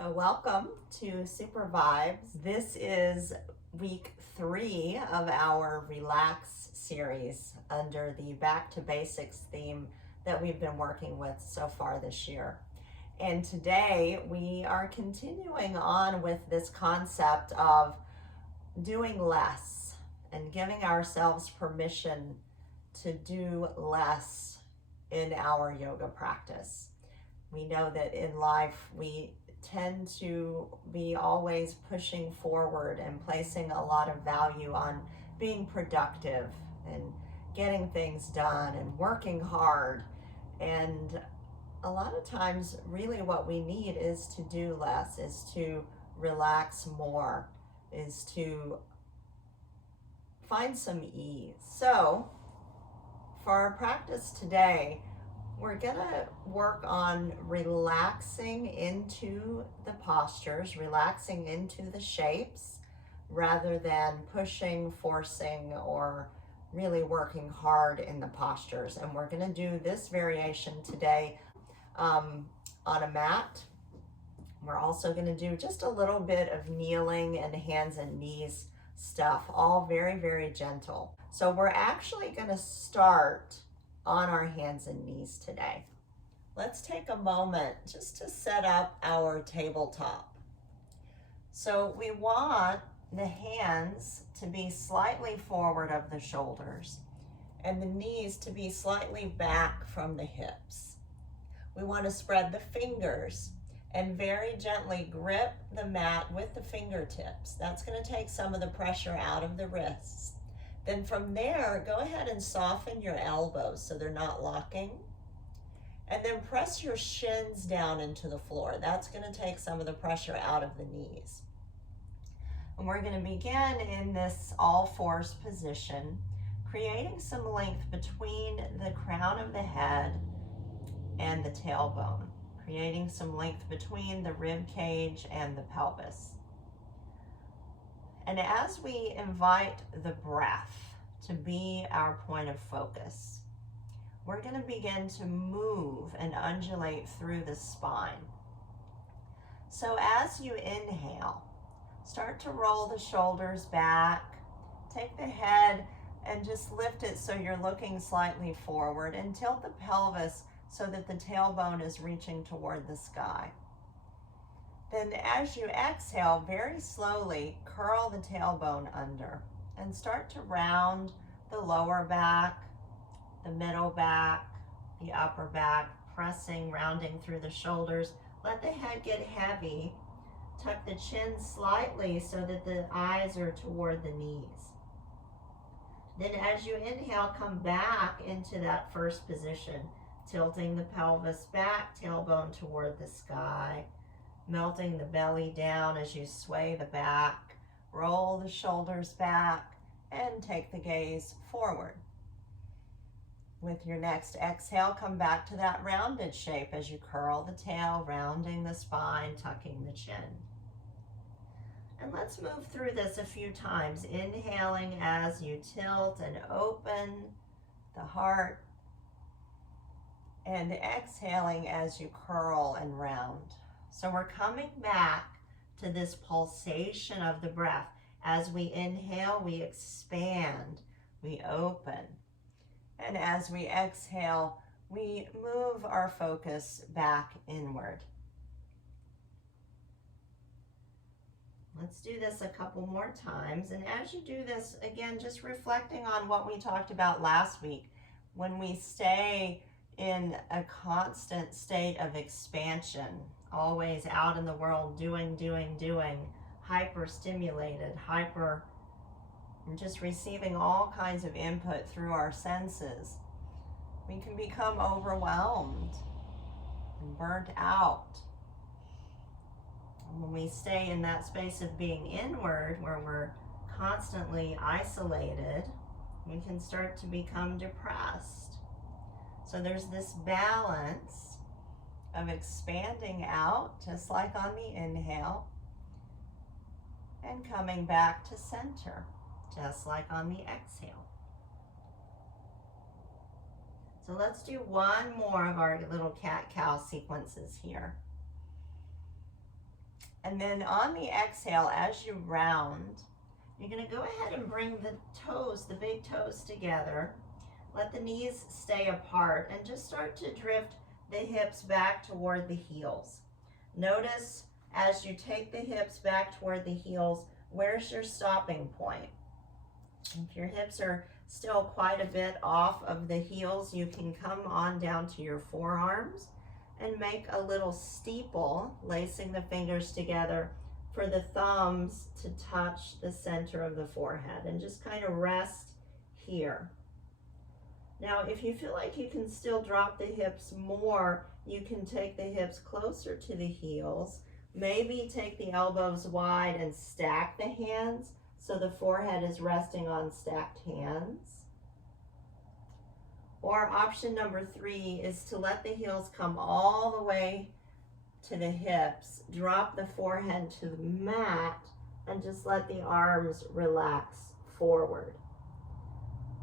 So welcome to Super Vibes. This is week 3 of our Relax series under the Back to Basics theme that we've been working with so far this year. And today we are continuing on with this concept of doing less and giving ourselves permission to do less in our yoga practice. We know that in life we tend to be always pushing forward and placing a lot of value on being productive and getting things done and working hard. And a lot of times, really what we need is to do less, is to relax more, is to find some ease. So for our practice today, we're gonna work on relaxing into the postures, relaxing into the shapes, rather than pushing, forcing, or really working hard in the postures. And we're gonna do this variation today on a mat. We're also gonna do just a little bit of kneeling and hands and knees stuff, all very, very gentle. So we're actually gonna start on our hands and knees today. Let's take a moment just to set up our tabletop. So we want the hands to be slightly forward of the shoulders and the knees to be slightly back from the hips. We want to spread the fingers and very gently grip the mat with the fingertips. That's going to take some of the pressure out of the wrists. Then from there, go ahead and soften your elbows so they're not locking. And then press your shins down into the floor. That's going to take some of the pressure out of the knees. And we're going to begin in this all fours position, creating some length between the crown of the head and the tailbone, creating some length between the rib cage and the pelvis. And as we invite the breath to be our point of focus, we're going to begin to move and undulate through the spine. So as you inhale, start to roll the shoulders back, take the head and just lift it so you're looking slightly forward, and tilt the pelvis so that the tailbone is reaching toward the sky. Then as you exhale, very slowly curl the tailbone under and start to round the lower back, the middle back, the upper back, pressing, rounding through the shoulders. Let the head get heavy. Tuck the chin slightly so that the eyes are toward the knees. Then as you inhale, come back into that first position, tilting the pelvis back, tailbone toward the sky, melting the belly down as you sway the back, roll the shoulders back, and take the gaze forward. With your next exhale, come back to that rounded shape as you curl the tail, rounding the spine, tucking the chin. And let's move through this a few times, inhaling as you tilt and open the heart, and exhaling as you curl and round. So we're coming back to this pulsation of the breath. As we inhale, we expand, we open. And as we exhale, we move our focus back inward. Let's do this a couple more times. And as you do this, again, just reflecting on what we talked about last week, when we stay in a constant state of expansion, always out in the world doing, hyper stimulated, just receiving all kinds of input through our senses, we can become overwhelmed and burnt out. And when we stay in that space of being inward, where we're constantly isolated, we can start to become depressed. So there's this balance of expanding out, just like on the inhale, and coming back to center, just like on the exhale. So let's do one more of our little cat-cow sequences here. And then on the exhale, as you round, you're going to go ahead and bring the toes, the big toes together. Let the knees stay apart and just start to drift the hips back toward the heels. Notice as you take the hips back toward the heels, where's your stopping point? If your hips are still quite a bit off of the heels, you can come on down to your forearms and make a little steeple, lacing the fingers together for the thumbs to touch the center of the forehead, and just kind of rest here. Now, if you feel like you can still drop the hips more, you can take the hips closer to the heels. Maybe take the elbows wide and stack the hands so the forehead is resting on stacked hands. Or option number 3 is to let the heels come all the way to the hips, drop the forehead to the mat, and just let the arms relax forward.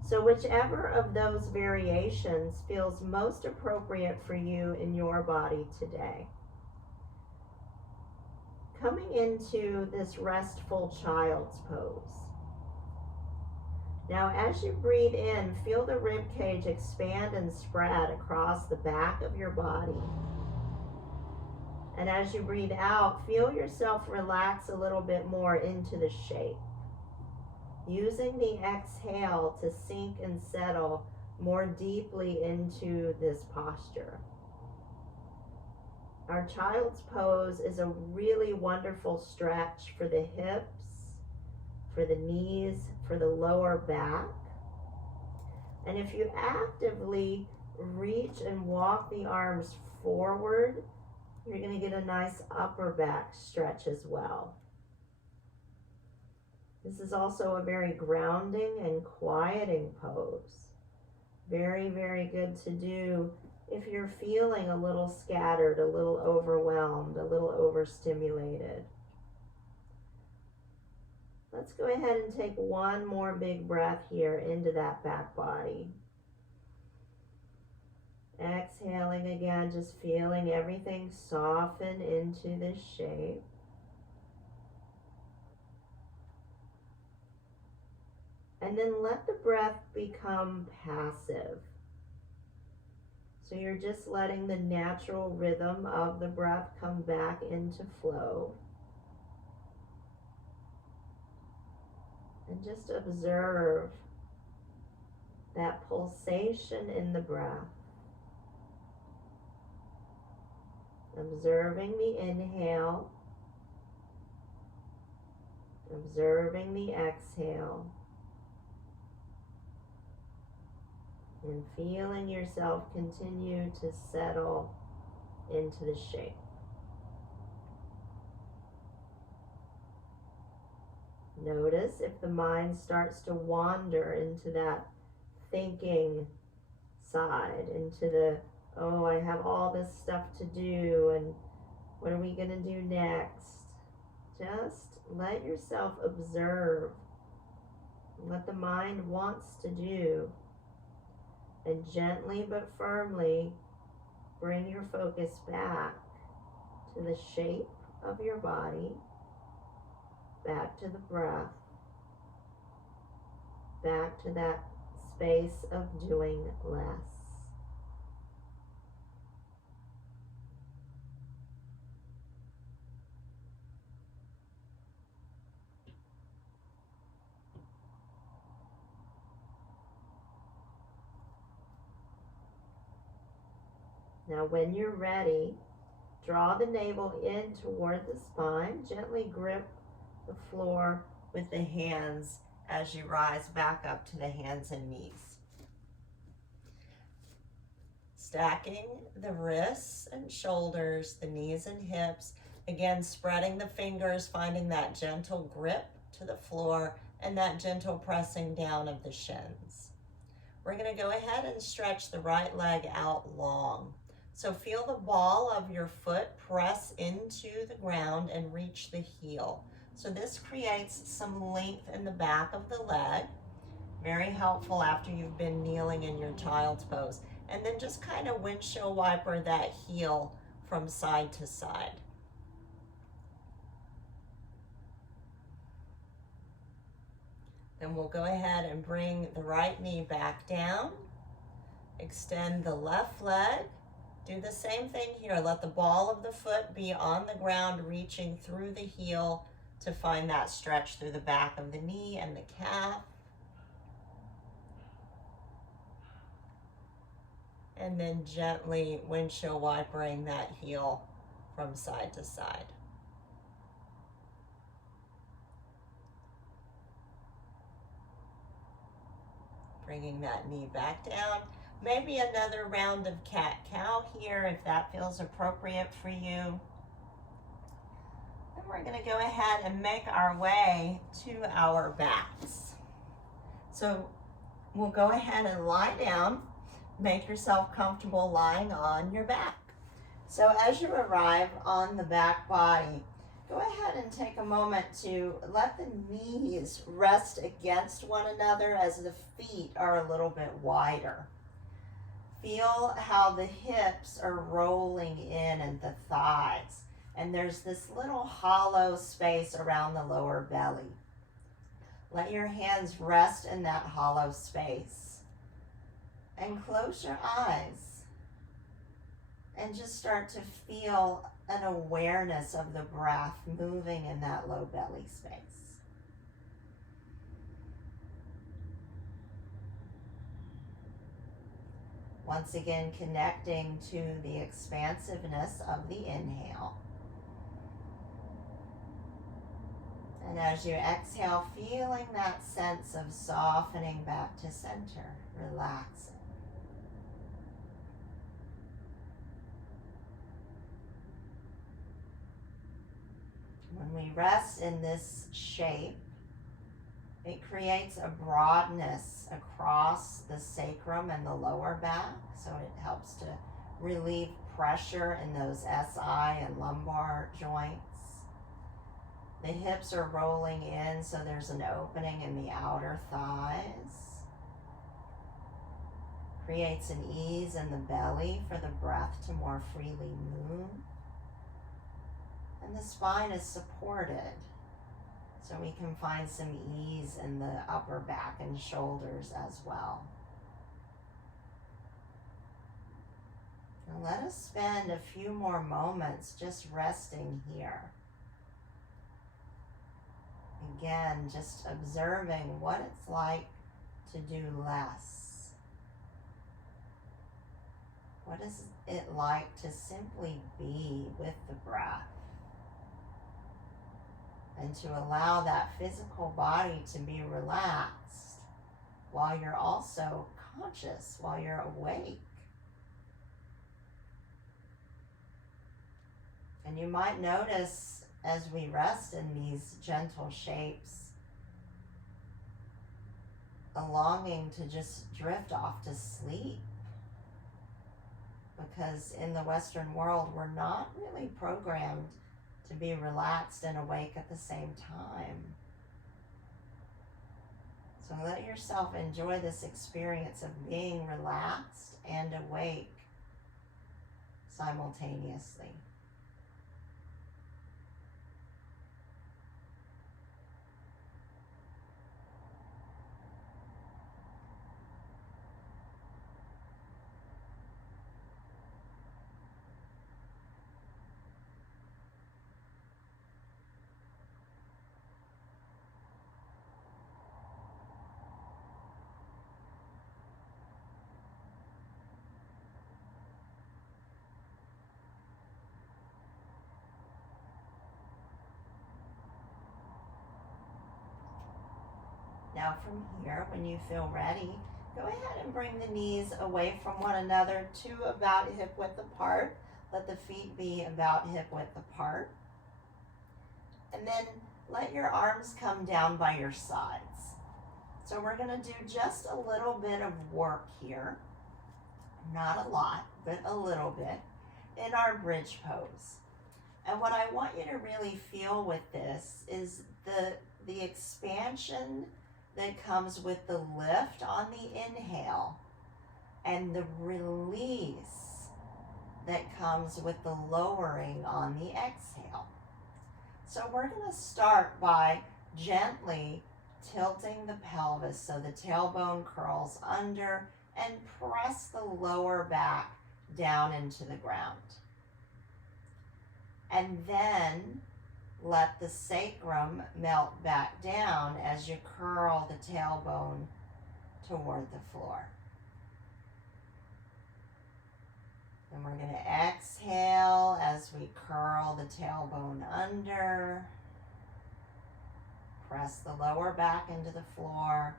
So whichever of those variations feels most appropriate for you in your body today. Coming into this restful child's pose. Now as you breathe in, feel the rib cage expand and spread across the back of your body. And as you breathe out, feel yourself relax a little bit more into the shape. Using the exhale to sink and settle more deeply into this posture. Our child's pose is a really wonderful stretch for the hips, for the knees, for the lower back. And if you actively reach and walk the arms forward, you're going to get a nice upper back stretch as well. This is also a very grounding and quieting pose. Very, very good to do if you're feeling a little scattered, a little overwhelmed, a little overstimulated. Let's go ahead and take one more big breath here into that back body. Exhaling again, just feeling everything soften into this shape. And then let the breath become passive. So you're just letting the natural rhythm of the breath come back into flow. And just observe that pulsation in the breath. Observing the inhale. Observing the exhale. And feeling yourself continue to settle into the shape. Notice if the mind starts to wander into that thinking side, into the, oh, I have all this stuff to do, and what are we going to do next? Just let yourself observe what the mind wants to do. And gently but firmly bring your focus back to the shape of your body, back to the breath, back to that space of doing less. Now when you're ready, draw the navel in toward the spine. Gently grip the floor with the hands as you rise back up to the hands and knees. Stacking the wrists and shoulders, the knees and hips. Again, spreading the fingers, finding that gentle grip to the floor and that gentle pressing down of the shins. We're going to go ahead and stretch the right leg out long. So feel the ball of your foot press into the ground and reach the heel. So this creates some length in the back of the leg. Very helpful after you've been kneeling in your child's pose. And then just kind of windshield wiper that heel from side to side. And we'll go ahead and bring the right knee back down. Extend the left leg. Do the same thing here. Let the ball of the foot be on the ground, reaching through the heel to find that stretch through the back of the knee and the calf. And then gently windshield wipering that heel from side to side. Bringing that knee back down. Maybe another round of cat-cow here if that feels appropriate for you. Then we're going to go ahead and make our way to our backs. So we'll go ahead and lie down. Make yourself comfortable lying on your back. So as you arrive on the back body, go ahead and take a moment to let the knees rest against one another as the feet are a little bit wider. Feel how the hips are rolling in and the thighs. And there's this little hollow space around the lower belly. Let your hands rest in that hollow space. And close your eyes. And just start to feel an awareness of the breath moving in that low belly space. Once again, connecting to the expansiveness of the inhale. And as you exhale, feeling that sense of softening back to center, relaxing. When we rest in this shape, it creates a broadness across the sacrum and the lower back, so it helps to relieve pressure in those SI and lumbar joints. The hips are rolling in, so there's an opening in the outer thighs. Creates an ease in the belly for the breath to more freely move. And the spine is supported, so we can find some ease in the upper back and shoulders as well. Now let us spend a few more moments just resting here. Again, just observing what it's like to do less. What is it like to simply be with the breath? And to allow that physical body to be relaxed while you're also conscious, while you're awake. And you might notice as we rest in these gentle shapes, a longing to just drift off to sleep. Because in the Western world, we're not really programmed to be relaxed and awake at the same time. So let yourself enjoy this experience of being relaxed and awake simultaneously. Now from here, when you feel ready, go ahead and bring the knees away from one another to about hip width apart. Let the feet be about hip width apart. And then let your arms come down by your sides. So we're going to do just a little bit of work here. Not a lot, but a little bit in our bridge pose. And what I want you to really feel with this is the expansion that comes with the lift on the inhale and the release that comes with the lowering on the exhale. So we're going to start by gently tilting the pelvis so the tailbone curls under, and press the lower back down into the ground. And then let the sacrum melt back down as you curl the tailbone toward the floor. And we're going to exhale as we curl the tailbone under. Press the lower back into the floor.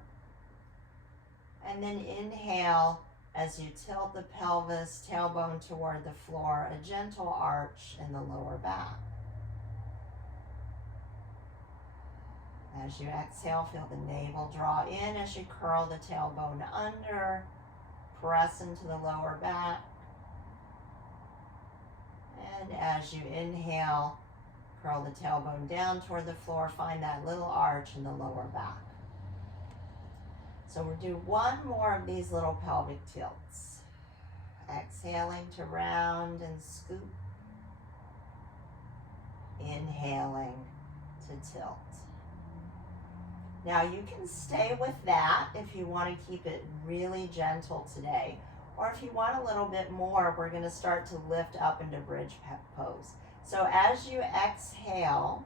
And then inhale as you tilt the pelvis, tailbone toward the floor, a gentle arch in the lower back. As you exhale, feel the navel draw in as you curl the tailbone under. Press into the lower back. And as you inhale, curl the tailbone down toward the floor. Find that little arch in the lower back. So we'll do one more of these little pelvic tilts. Exhaling to round and scoop. Inhaling to tilt. Now you can stay with that if you want to keep it really gentle today. Or if you want a little bit more, we're going to start to lift up into bridge pose. So as you exhale,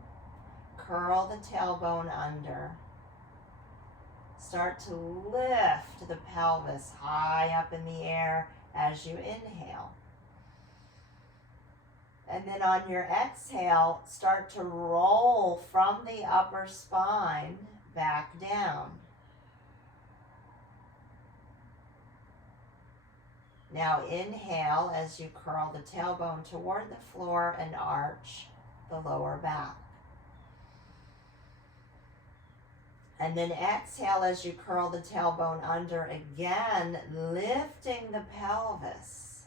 curl the tailbone under. Start to lift the pelvis high up in the air as you inhale. And then on your exhale, start to roll from the upper spine back down. Now inhale as you curl the tailbone toward the floor and arch the lower back. And then exhale as you curl the tailbone under again, lifting the pelvis.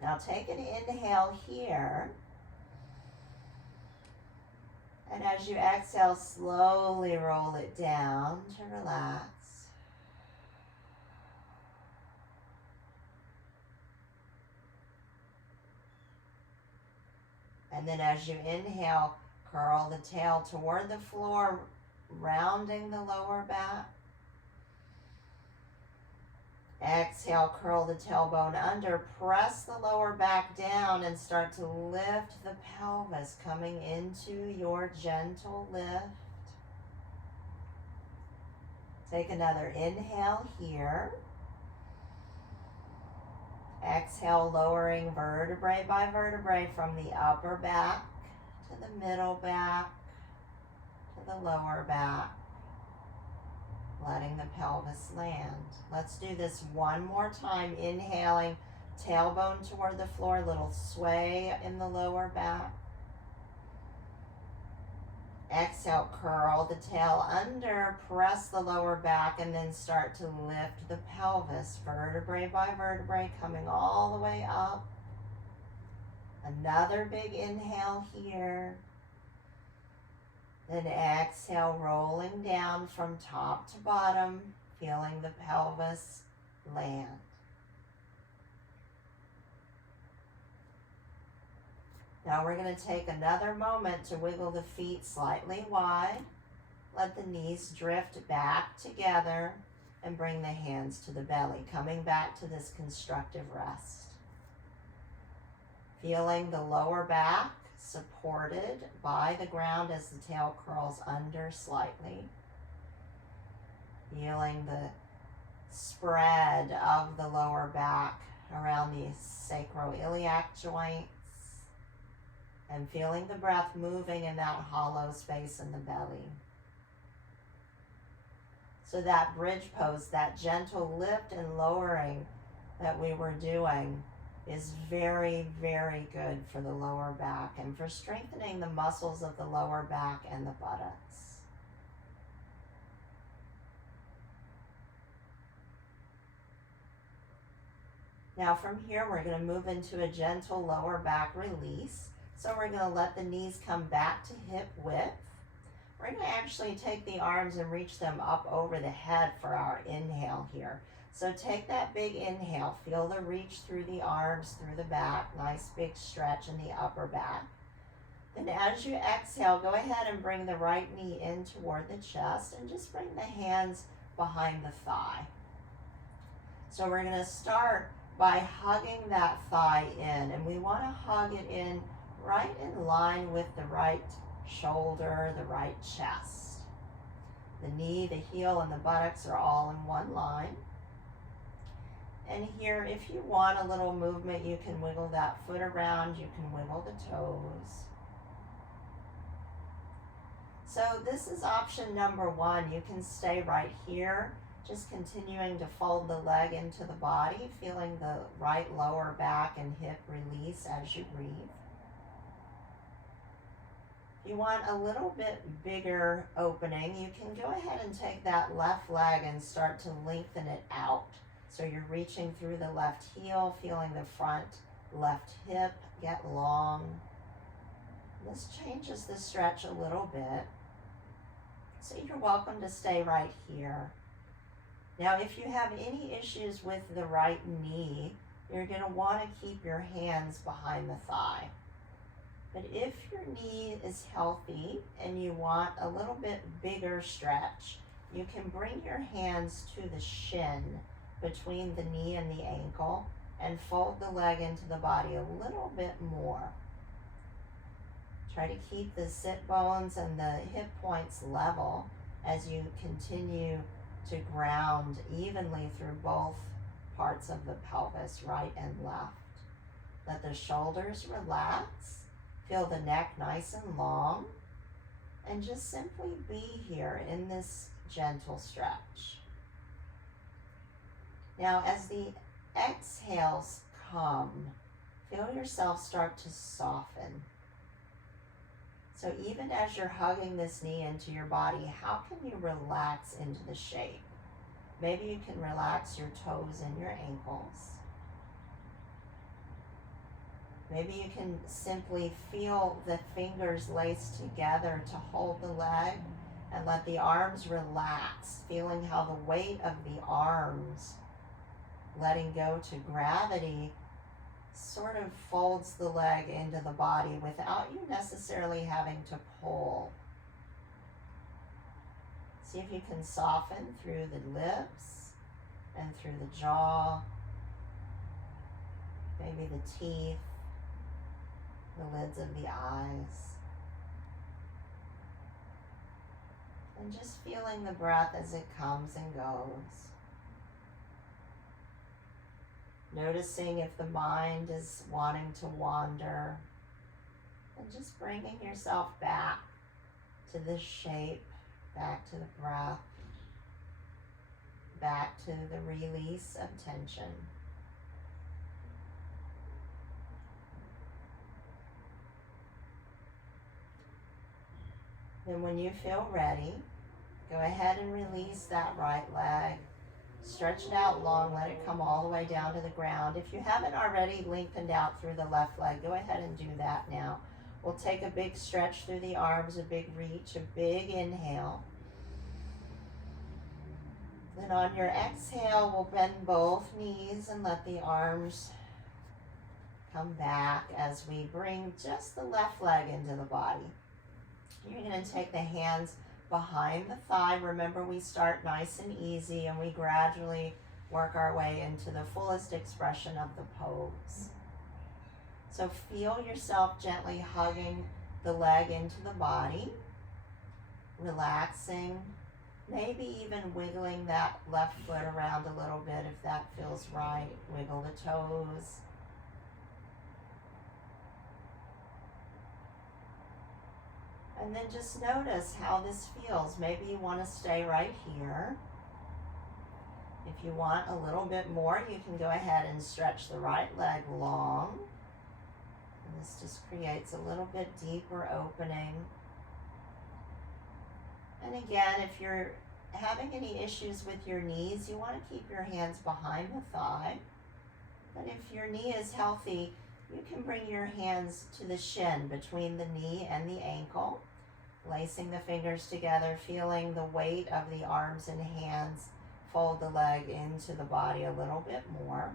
Now take an inhale here. And as you exhale, slowly roll it down to relax. And then as you inhale, curl the tail toward the floor, rounding the lower back. Exhale, curl the tailbone under, press the lower back down and start to lift the pelvis, coming into your gentle lift. Take another inhale here. Exhale, lowering vertebrae by vertebrae from the upper back to the middle back to the lower back, letting the pelvis land. Let's do this one more time. Inhaling, tailbone toward the floor, little sway in the lower back. Exhale, curl the tail under, press the lower back, and then start to lift the pelvis, vertebrae by vertebrae, coming all the way up. Another big inhale here. Then exhale, rolling down from top to bottom, feeling the pelvis land. Now we're going to take another moment to wiggle the feet slightly wide. Let the knees drift back together and bring the hands to the belly, coming back to this constructive rest. Feeling the lower back supported by the ground as the tail curls under slightly. Feeling the spread of the lower back around the sacroiliac joints. And feeling the breath moving in that hollow space in the belly. So that bridge pose, that gentle lift and lowering that we were doing is very, very good for the lower back and for strengthening the muscles of the lower back and the buttocks. Now from here, we're going to move into a gentle lower back release. So we're going to let the knees come back to hip width. We're going to actually take the arms and reach them up over the head for our inhale here. So take that big inhale. Feel the reach through the arms, through the back. Nice big stretch in the upper back. Then as you exhale, go ahead and bring the right knee in toward the chest and just bring the hands behind the thigh. So we're going to start by hugging that thigh in, and we want to hug it in right in line with the right shoulder, the right chest. The knee, the heel, and the buttocks are all in one line. And here, if you want a little movement, you can wiggle that foot around, you can wiggle the toes. So this is option number one. You can stay right here, just continuing to fold the leg into the body, feeling the right lower back and hip release as you breathe. If you want a little bit bigger opening, you can go ahead and take that left leg and start to lengthen it out. So you're reaching through the left heel, feeling the front left hip get long. This changes the stretch a little bit. So you're welcome to stay right here. Now, if you have any issues with the right knee, you're going to want to keep your hands behind the thigh. But if your knee is healthy and you want a little bit bigger stretch, you can bring your hands to the shin between the knee and the ankle and fold the leg into the body a little bit more. Try to keep the sit bones and the hip points level as you continue to ground evenly through both parts of the pelvis, right and left. Let the shoulders relax. Feel the neck nice and long. And just simply be here in this gentle stretch. Now, as the exhales come, feel yourself start to soften. So even as you're hugging this knee into your body, how can you relax into the shape? Maybe you can relax your toes and your ankles. Maybe you can simply feel the fingers laced together to hold the leg and let the arms relax, feeling how the weight of the arms, letting go to gravity, sort of folds the leg into the body without you necessarily having to pull. See if you can soften through the lips and through the jaw, maybe the teeth, the lids of the eyes. And just feeling the breath as it comes and goes. Noticing if the mind is wanting to wander, and just bringing yourself back to the shape, back to the breath, back to the release of tension. Then when you feel ready, go ahead and release that right leg. Stretch it out long, let it come all the way down to the ground. If you haven't already lengthened out through the left leg, go ahead and do that now. We'll take a big stretch through the arms, a big reach, a big inhale. Then on your exhale, we'll bend both knees and let the arms come back as we bring just the left leg into the body. You're going to take the hands behind the thigh. Remember, we start nice and easy and we gradually work our way into the fullest expression of the pose. So feel yourself gently hugging the leg into the body, relaxing, maybe even wiggling that left foot around a little bit if that feels right. Wiggle the toes. And then just notice how this feels. Maybe you want to stay right here. If you want a little bit more, you can go ahead and stretch the right leg long. And this just creates a little bit deeper opening. And again, if you're having any issues with your knees, you want to keep your hands behind the thigh. But if your knee is healthy, you can bring your hands to the shin between the knee and the ankle, lacing the fingers together, feeling the weight of the arms and hands fold the leg into the body a little bit more.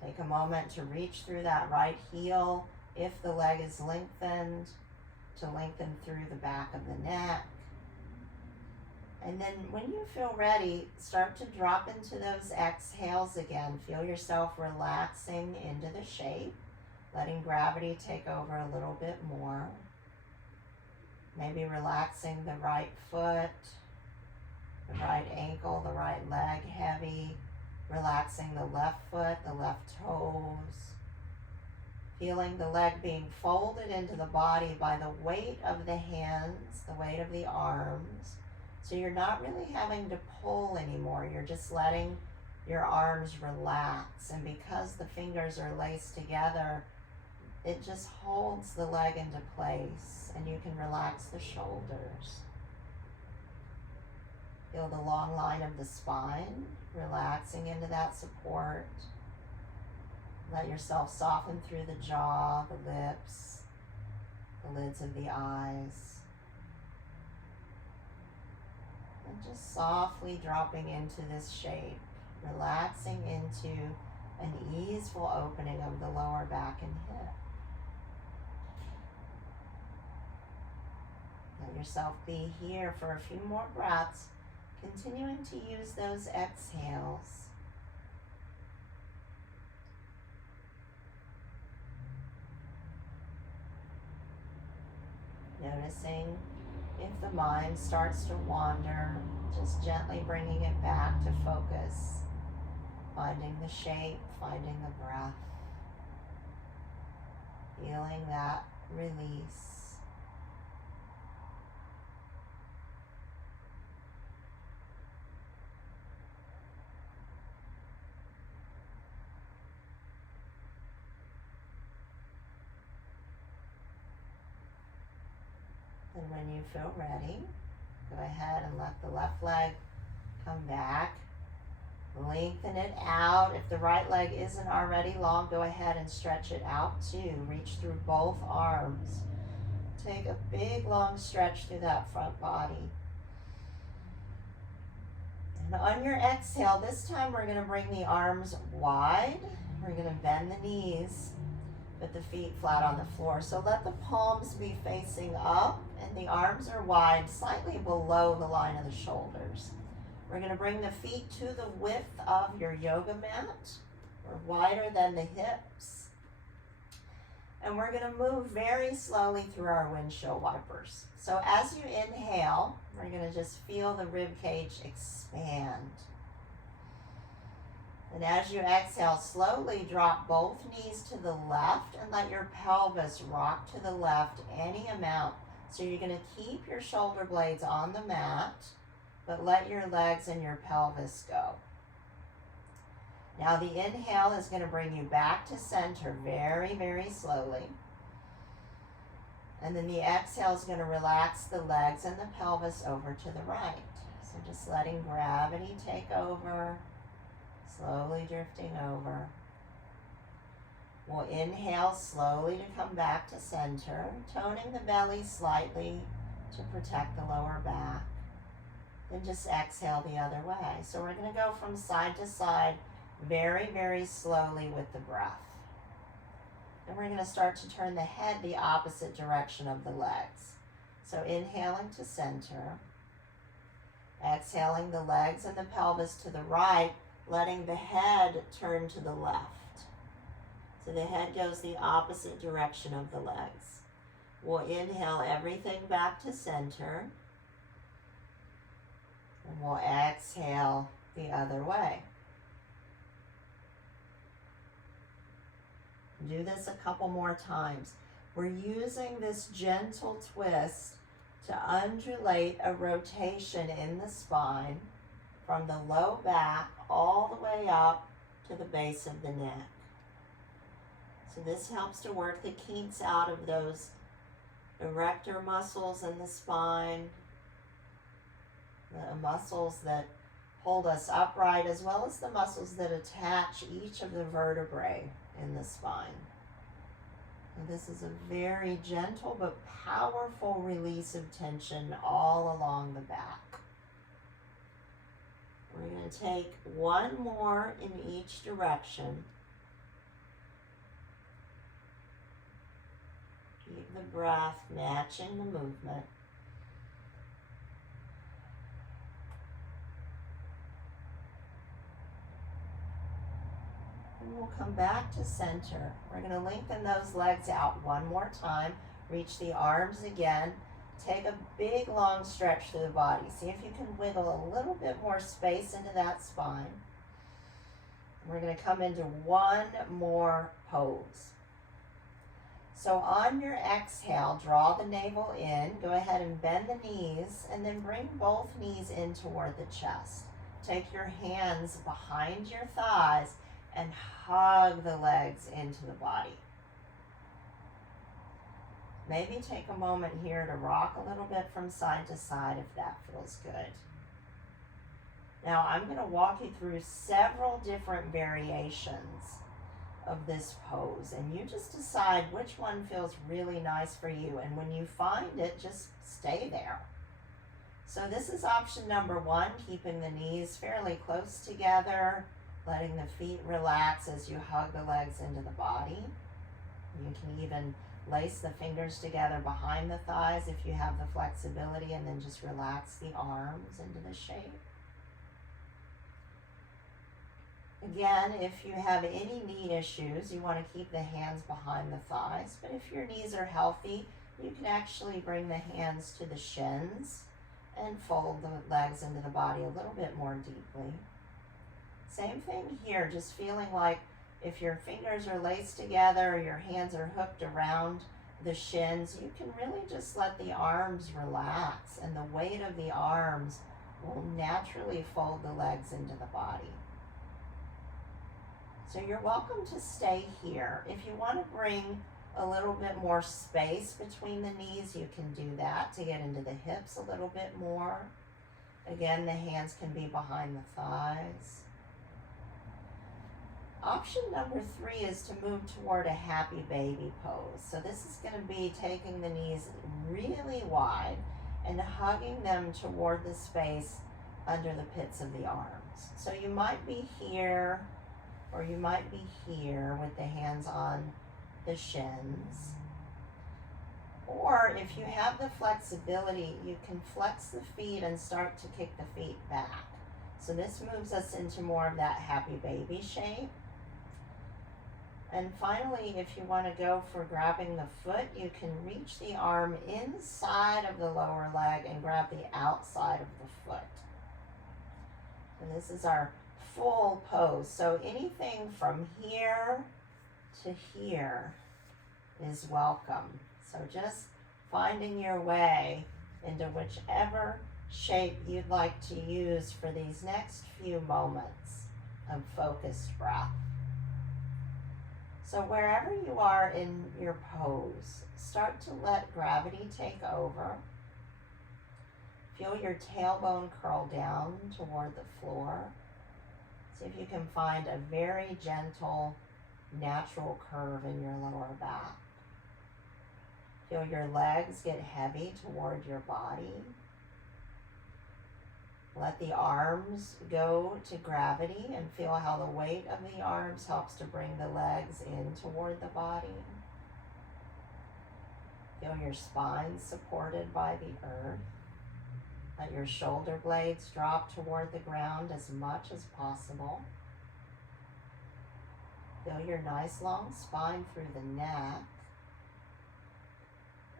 Take a moment to reach through that right heel. If the leg is lengthened, to lengthen through the back of the neck. And then when you feel ready, start to drop into those exhales again. Feel yourself relaxing into the shape, letting gravity take over a little bit more. Maybe relaxing the right foot, the right ankle, the right leg heavy. Relaxing the left foot, the left toes. Feeling the leg being folded into the body by the weight of the hands, the weight of the arms. So you're not really having to pull anymore. You're just letting your arms relax. And because the fingers are laced together, it just holds the leg into place, and you can relax the shoulders. Feel the long line of the spine, relaxing into that support. Let yourself soften through the jaw, the lips, the lids of the eyes. And just softly dropping into this shape, relaxing into an easeful opening of the lower back and hip. Let yourself be here for a few more breaths, continuing to use those exhales. Noticing if the mind starts to wander, just gently bringing it back to focus, finding the shape, finding the breath, feeling that release. And when you feel ready, go ahead and let the left leg come back. Lengthen it out. If the right leg isn't already long, go ahead and stretch it out too. Reach through both arms. Take a big long stretch through that front body. And on your exhale, this time we're going to bring the arms wide. We're going to bend the knees, put the feet flat on the floor. So let the palms be facing up and the arms are wide, slightly below the line of the shoulders. We're going to bring the feet to the width of your yoga mat, or wider than the hips. And we're going to move very slowly through our windshield wipers. So as you inhale, we're going to just feel the rib cage expand. And as you exhale, slowly drop both knees to the left and let your pelvis rock to the left any amount. So you're going to keep your shoulder blades on the mat, but let your legs and your pelvis go. Now the inhale is going to bring you back to center very, very slowly. And then the exhale is going to relax the legs and the pelvis over to the right. So just letting gravity take over, slowly drifting over. We'll inhale slowly to come back to center, toning the belly slightly to protect the lower back. Then just exhale the other way. So we're going to go from side to side very, very slowly with the breath. And we're going to start to turn the head the opposite direction of the legs. So inhaling to center, exhaling the legs and the pelvis to the right, letting the head turn to the left. So the head goes the opposite direction of the legs. We'll inhale everything back to center. And we'll exhale the other way. Do this a couple more times. We're using this gentle twist to undulate a rotation in the spine from the low back all the way up to the base of the neck. So this helps to work the kinks out of those erector muscles in the spine, the muscles that hold us upright, as well as the muscles that attach each of the vertebrae in the spine. And this is a very gentle but powerful release of tension all along the back. We're going to take one more in each direction. Keep the breath matching the movement. And we'll come back to center. We're going to lengthen those legs out one more time. Reach the arms again. Take a big long stretch through the body. See if you can wiggle a little bit more space into that spine. We're going to come into one more pose. So on your exhale, draw the navel in. Go ahead and bend the knees and then bring both knees in toward the chest. Take your hands behind your thighs and hug the legs into the body. Maybe take a moment here to rock a little bit from side to side if that feels good. Now I'm going to walk you through several different variations of this pose, and you just decide which one feels really nice for you, and when you find it, just stay there. So this is option number one, keeping the knees fairly close together, letting the feet relax as you hug the legs into the body. You can even lace the fingers together behind the thighs if you have the flexibility, and then just relax the arms into the shape. Again, if you have any knee issues, you want to keep the hands behind the thighs, but if your knees are healthy, you can actually bring the hands to the shins and fold the legs into the body a little bit more deeply. Same thing here, just feeling like if your fingers are laced together or your hands are hooked around the shins, you can really just let the arms relax, and the weight of the arms will naturally fold the legs into the body. So you're welcome to stay here. If you want to bring a little bit more space between the knees, you can do that to get into the hips a little bit more. Again, the hands can be behind the thighs. Option number three is to move toward a happy baby pose. So this is going to be taking the knees really wide and hugging them toward the space under the pits of the arms. So you might be here, or you might be here with the hands on the shins. Or if you have the flexibility, you can flex the feet and start to kick the feet back. So this moves us into more of that happy baby shape. And finally, if you want to go for grabbing the foot, you can reach the arm inside of the lower leg and grab the outside of the foot. And this is our full pose. So anything from here to here is welcome. So just finding your way into whichever shape you'd like to use for these next few moments of focused breath. So wherever you are in your pose, start to let gravity take over. Feel your tailbone curl down toward the floor. See if you can find a very gentle, natural curve in your lower back. Feel your legs get heavy toward your body. Let the arms go to gravity and feel how the weight of the arms helps to bring the legs in toward the body. Feel your spine supported by the earth. Let your shoulder blades drop toward the ground as much as possible. Feel your nice long spine through the neck.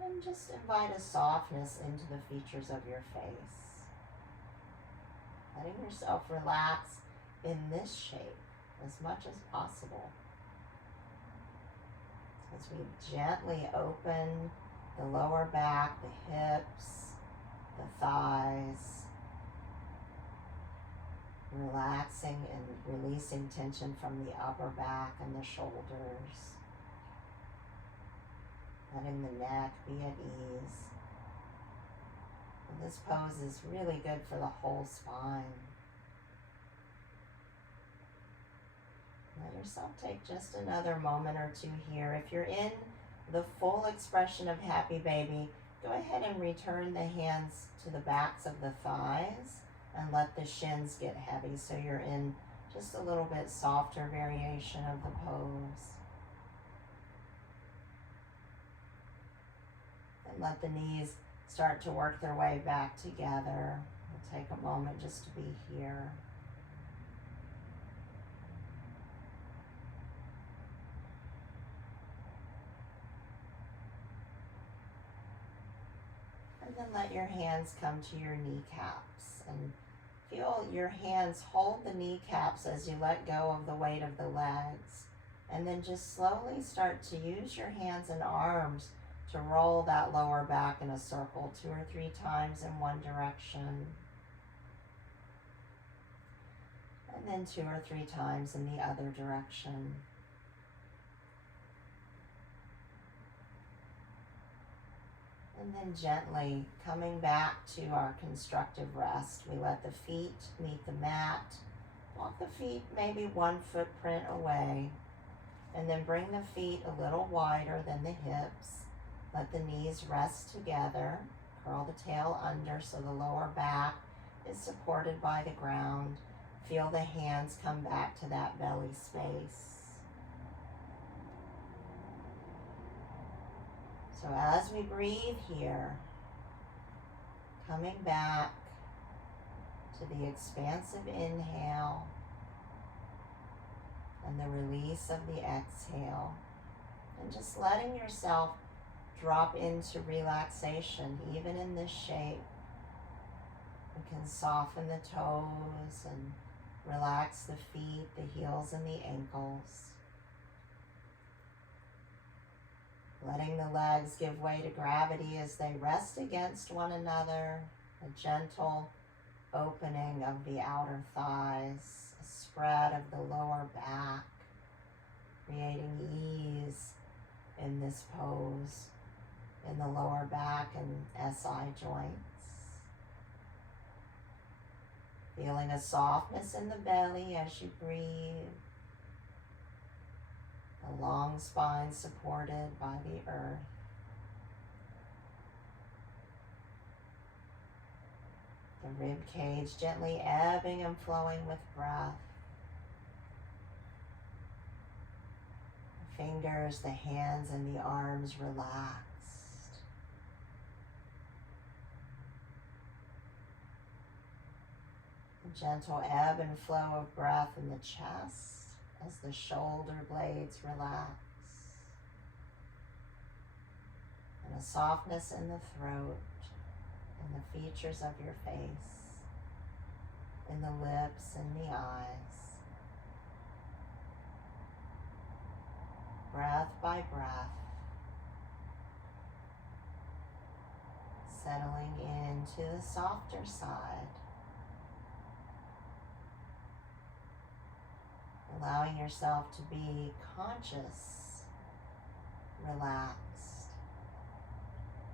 And just invite a softness into the features of your face. Letting yourself relax in this shape as much as possible. As we gently open the lower back, the hips, the thighs, relaxing and releasing tension from the upper back and the shoulders. Letting the neck be at ease. And this pose is really good for the whole spine. Let yourself take just another moment or two here. If you're in the full expression of happy baby, go ahead and return the hands to the backs of the thighs and let the shins get heavy so you're in just a little bit softer variation of the pose. And let the knees start to work their way back together. We'll take a moment just to be here. And then let your hands come to your kneecaps and feel your hands hold the kneecaps as you let go of the weight of the legs. And then just slowly start to use your hands and arms to roll that lower back in a circle 2 or 3 times in one direction. And then 2 or 3 times in the other direction. And then gently coming back to our constructive rest, we let the feet meet the mat. Walk the feet maybe 1 footprint away, and then bring the feet a little wider than the hips. Let the knees rest together. Curl the tail under so the lower back is supported by the ground. Feel the hands come back to that belly space. So as we breathe here, coming back to the expansive inhale and the release of the exhale, and just letting yourself drop into relaxation, even in this shape. We can soften the toes and relax the feet, the heels, and the ankles. Letting the legs give way to gravity as they rest against one another. A gentle opening of the outer thighs, a spread of the lower back, creating ease in this pose in the lower back and SI joints. Feeling a softness in the belly as you breathe. A long spine supported by the earth. The rib cage gently ebbing and flowing with breath. The fingers, the hands, and the arms relaxed. A gentle ebb and flow of breath in the chest as the shoulder blades relax, and a softness in the throat and the features of your face, in the lips and the eyes. Breath by breath, settling into the softer side. Allowing yourself to be conscious, relaxed,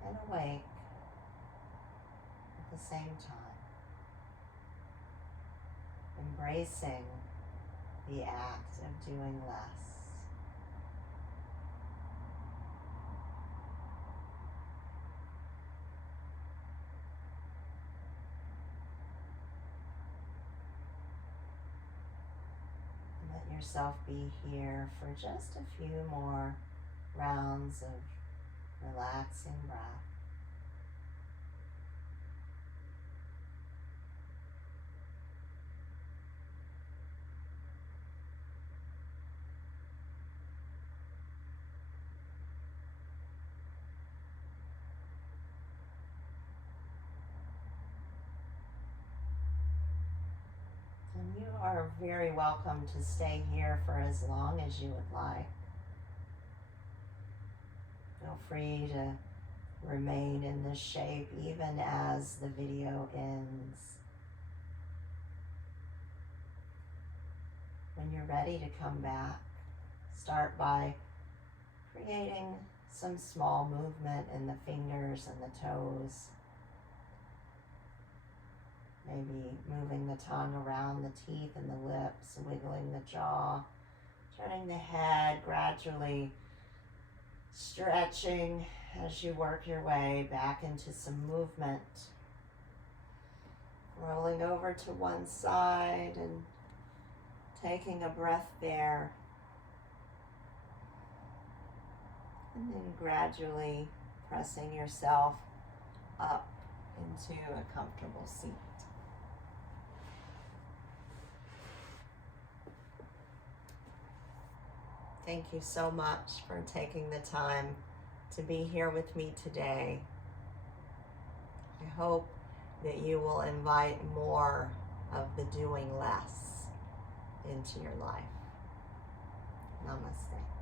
and awake at the same time. Embracing the act of doing less. Yourself be here for just a few more rounds of relaxing breath. You are very welcome to stay here for as long as you would like. Feel free to remain in this shape even as the video ends. When you're ready to come back, start by creating some small movement in the fingers and the toes. Maybe moving the tongue around the teeth and the lips, wiggling the jaw, turning the head, gradually stretching as you work your way back into some movement. Rolling over to one side and taking a breath there. And then gradually pressing yourself up into a comfortable seat. Thank you so much for taking the time to be here with me today. I hope that you will invite more of the doing less into your life. Namaste.